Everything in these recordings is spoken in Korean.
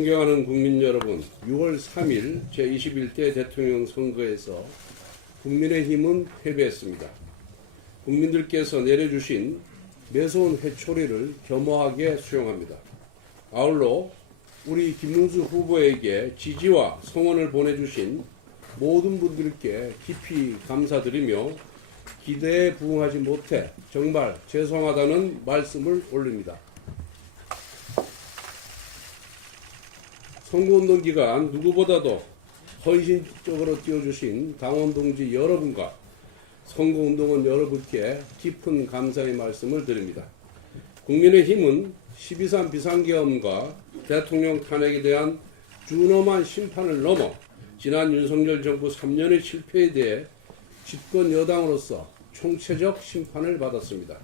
존경하는 국민 여러분, 6월 3일 제21대 대통령 선거에서 국민의힘은 패배했습니다. 국민들께서 내려주신 매서운 회초리를 겸허하게 수용합니다. 아울러 우리 김문수 후보에게 지지와 성원을 보내주신 모든 분들께 깊이 감사드리며 기대에 부응하지 못해 정말 죄송하다는 말씀을 올립니다. 선거운동 기간 누구보다도 헌신적으로 뛰어주신 당원 동지 여러분과 선거운동원 여러분께 깊은 감사의 말씀을 드립니다. 국민의힘은 12.3 비상계엄과 대통령 탄핵에 대한 준엄한 심판을 넘어 지난 윤석열 정부 3년의 실패에 대해 집권 여당으로서 총체적 심판을 받았습니다.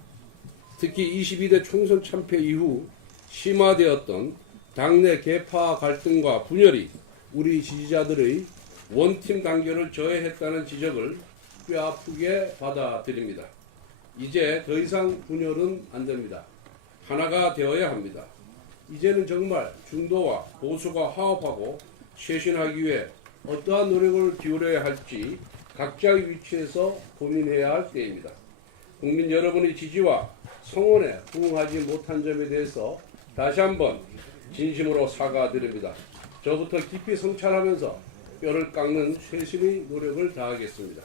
특히 22대 총선 참패 이후 심화되었던 당내 계파 갈등과 분열이 우리 지지자들의 원팀 단결을 저해했다는 지적을 뼈아프게 받아들입니다. 이제 더 이상 분열은 안 됩니다. 하나가 되어야 합니다. 이제는 정말 중도와 보수가 화합하고 쇄신하기 위해 어떠한 노력을 기울여야 할지 각자의 위치에서 고민해야 할 때입니다. 국민 여러분의 지지와 성원에 부응하지 못한 점에 대해서 다시 한번 진심으로 사과드립니다. 저부터 깊이 성찰하면서 뼈를 깎는 최신의 노력을 다하겠습니다.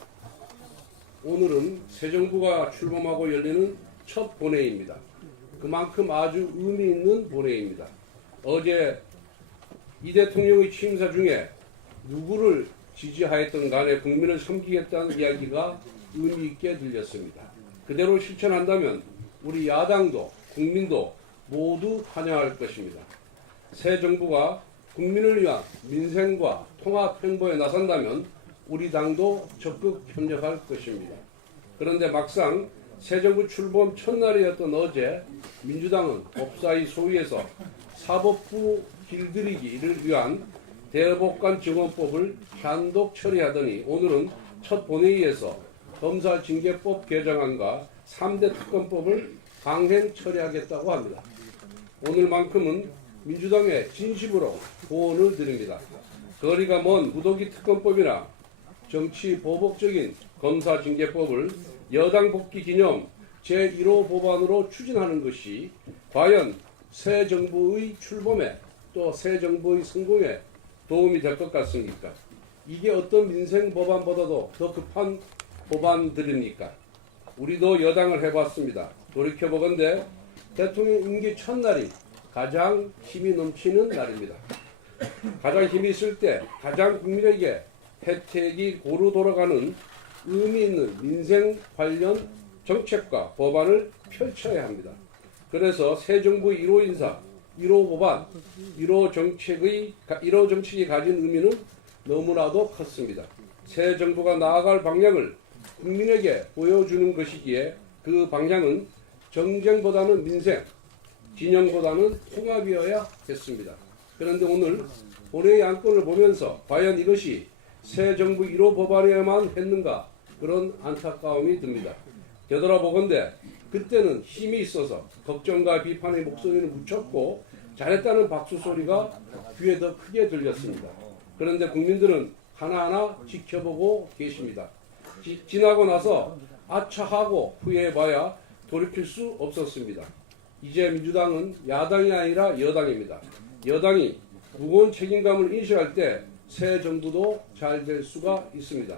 오늘은 새 정부가 출범하고 열리는 첫 본회의입니다. 그만큼 아주 의미 있는 본회의입니다. 어제 이 대통령의 취임사 중에 누구를 지지하였던 간에 국민을 섬기겠다는 이야기가 의미 있게 들렸습니다. 그대로 실천한다면 우리 야당도 국민도 모두 환영할 것입니다. 새 정부가 국민을 위한 민생과 통합 행보에 나선다면 우리 당도 적극 협력할 것입니다. 그런데 막상 새 정부 출범 첫날이었던 어제 민주당은 법사위 소위에서 사법부 길들이기를 위한 대법관 증언법을 단독 처리하더니 오늘은 첫 본회의에서 검사징계법 개정안과 3대 특검법을 강행 처리하겠다고 합니다. 오늘만큼은 민주당에 진심으로 고언을 드립니다. 거리가 먼 무더기 특검법이나 정치 보복적인 검사징계법을 여당 복귀 기념 제1호 법안으로 추진하는 것이 과연 새 정부의 출범에 또 새 정부의 성공에 도움이 될 것 같습니까? 이게 어떤 민생 법안보다도 더 급한 법안들입니까? 우리도 여당을 해봤습니다. 돌이켜보건대 대통령 임기 첫날이 가장 힘이 넘치는 날입니다. 가장 힘이 있을 때 가장 국민에게 혜택이 고루 돌아가는 의미 있는 민생 관련 정책과 법안을 펼쳐야 합니다. 그래서 새 정부 1호 인사, 1호 법안, 1호 정책이 가진 의미는 너무나도 컸습니다. 새 정부가 나아갈 방향을 국민에게 보여주는 것이기에 그 방향은 정쟁보다는 민생, 진영보다는 통합이어야 했습니다. 그런데 오늘 본회의 안건을 보면서 과연 이것이 새 정부 1호 법안이어야만 했는가 그런 안타까움이 듭니다. 되돌아보건대 그때는 힘이 있어서 걱정과 비판의 목소리를 묻혔고 잘했다는 박수 소리가 귀에 더 크게 들렸습니다. 그런데 국민들은 하나하나 지켜보고 계십니다. 지나고 나서 아차하고 후회해봐야 돌이킬 수 없었습니다. 이제 민주당은 야당이 아니라 여당입니다. 여당이 무거운 책임감을 인식할 때 새 정부도 잘 될 수가 있습니다.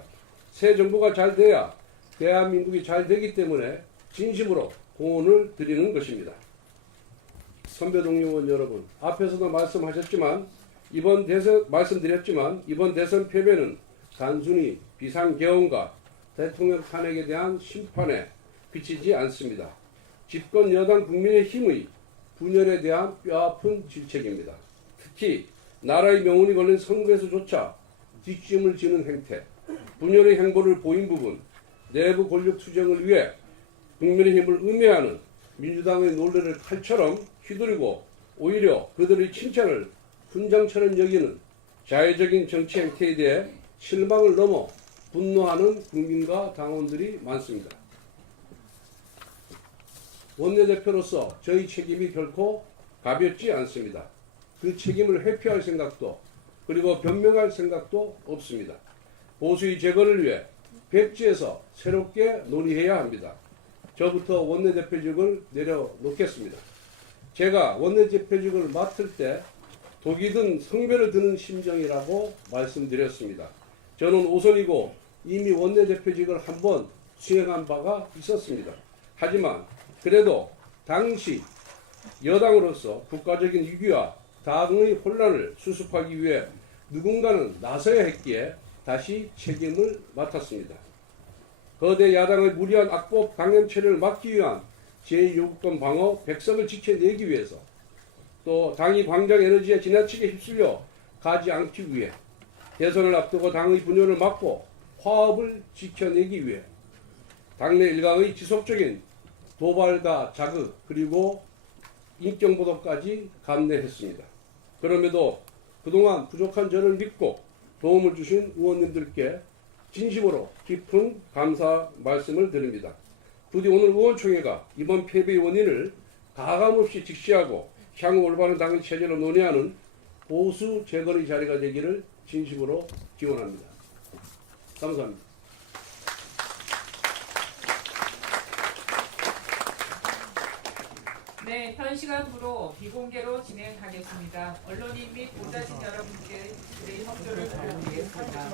새 정부가 잘 돼야 대한민국이 잘 되기 때문에 진심으로 고언을 드리는 것입니다. 선배 동료원 여러분, 앞에서도 말씀드렸지만 이번 대선 패배는 단순히 비상계엄과 대통령 탄핵에 대한 심판에 그치지 않습니다. 집권 여당 국민의힘의 분열에 대한 뼈아픈 질책입니다. 특히 나라의 명운이 걸린 선거에서조차 뒷짐을 지는 행태, 분열의 행보를 보인 부분, 내부 권력 투쟁을 위해 국민의힘을 음해하는 민주당의 논리를 칼처럼 휘두르고 오히려 그들의 칭찬을 훈장처럼 여기는 자해적인 정치 행태에 대해 실망을 넘어 분노하는 국민과 당원들이 많습니다. 원내대표로서 저희 책임이 결코 가볍지 않습니다. 그 책임을 회피할 생각도 그리고 변명할 생각도 없습니다. 보수의 재건을 위해 백지에서 새롭게 논의해야 합니다. 저부터 원내대표직을 내려놓겠습니다. 제가 원내대표직을 맡을 때 독이 든 성배를 드는 심정이라고 말씀드렸습니다. 저는 오선이고 이미 원내대표직을 한번 수행한 바가 있었습니다. 하지만 그래도 당시 여당으로서 국가적인 위기와 당의 혼란을 수습하기 위해 누군가는 나서야 했기에 다시 책임을 맡았습니다. 거대 야당의 무리한 악법 강행체를 막기 위한 제2요구권 방어 백석을 지켜내기 위해서 또 당이 광장 에너지에 지나치게 휩쓸려 가지 않기 위해 대선을 앞두고 당의 분열을 막고 화합을 지켜내기 위해 당내 일각의 지속적인 도발과 자극 그리고 인격보도까지 감내했습니다. 그럼에도 그동안 부족한 저를 믿고 도움을 주신 의원님들께 진심으로 깊은 감사 말씀을 드립니다. 부디 오늘 의원총회가 이번 패배의 원인을 가감없이 직시하고 향후 올바른 당의 체제로 논의하는 보수 재건의 자리가 되기를 진심으로 기원합니다. 감사합니다. 네, 현 시간부로 비공개로 진행하겠습니다. 언론인 및 보좌진 여러분께 협조를 부탁드리겠습니다.